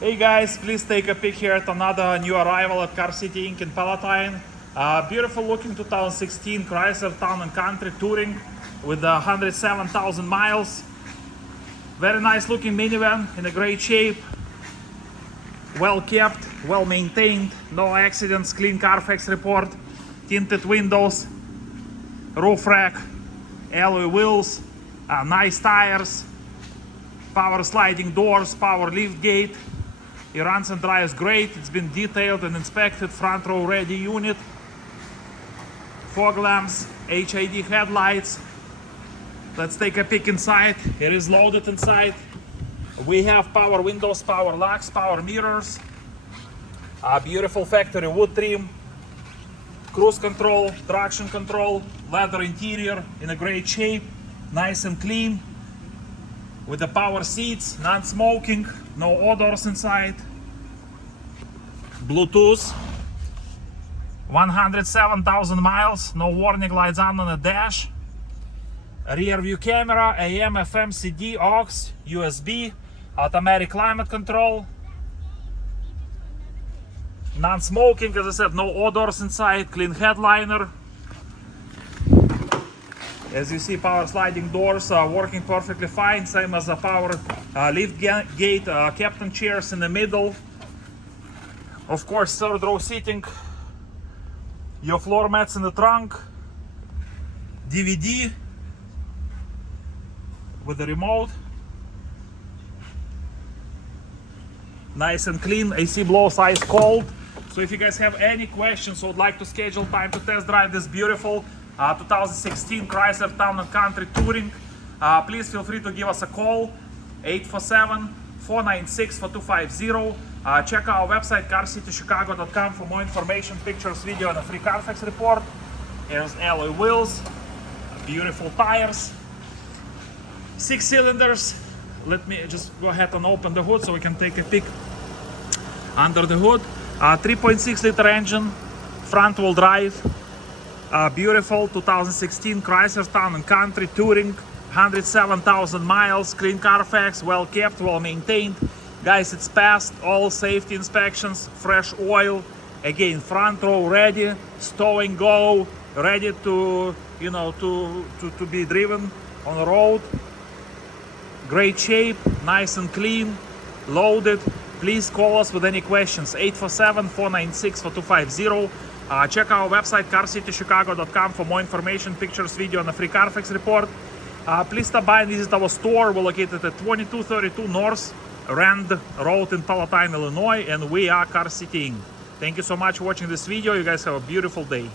Hey guys, please take a peek here at another new arrival at Car City Inc. in Palatine. Beautiful looking 2016 Chrysler Town & Country Touring with 107,000 miles. Very nice looking minivan in a great shape. Well kept, well maintained, no accidents, clean Carfax report, tinted windows, roof rack, alloy wheels, nice tires, power sliding doors, power lift gate. It runs and drives great. It's been detailed and inspected. Front row ready unit, fog lamps, HID headlights. Let's take a peek inside. It is loaded inside. We have power windows, power locks, power mirrors, beautiful factory wood trim, cruise control, traction control, leather interior in a great shape, nice and clean, with the power seats, non-smoking, no odors inside, Bluetooth, 107,000 miles, no warning lights on the dash, rear view camera, AM, FM, CD, aux, USB, automatic climate control, non-smoking, as I said, no odors inside, clean headliner. As you see, power sliding doors are working perfectly fine, same as the power lift gate, captain chairs in the middle. Of course, third row seating, your floor mats in the trunk, DVD with the remote. Nice and clean, AC blows ice cold. So if you guys have any questions or would like to schedule time to test drive this beautiful 2016 Chrysler Town & Country Touring, please feel free to give us a call, 847-496-4250. Check our website, carcitychicago.com, for more information, pictures, video, and a free Carfax report. Here's alloy wheels, beautiful tires, 6 cylinders. Let me just go ahead and open the hood so we can take a peek under the hood. 3.6 liter engine, front wheel drive. Beautiful 2016 Chrysler Town & Country Touring, 107,000 miles, clean Carfax, well kept, well maintained. Guys, it's passed all safety inspections, fresh oil. Again, front row ready, stow and go, ready to to be driven on the road. Great shape, nice and clean, loaded. Please call us with any questions, 847-496-4250. Check our website, carcitychicago.com, for more information, pictures, video, and a free Carfax report. Please stop by and visit our store. We're located at 2232 North Rand Road in Palatine, Illinois, and we are Car City Inc. Thank you so much for watching this video. You guys have a beautiful day.